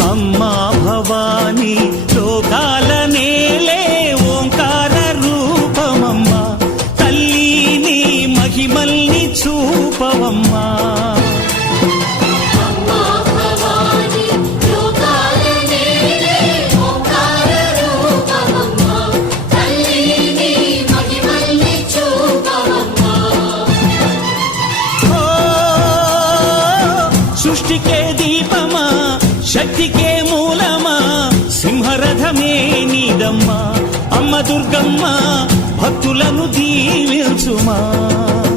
అమ్మా భవానీ లోకాల నేలే ఓంకార రూపమమ్మా, తల్లి నీ మహిమల్ని చూపవమ్మా. సృష్టికే దీపమా, శక్తికే మూలమా, సింహరథమే నీదమ్మా. అమ్మ దుర్గమ్మ భక్తులను దీవించుమా.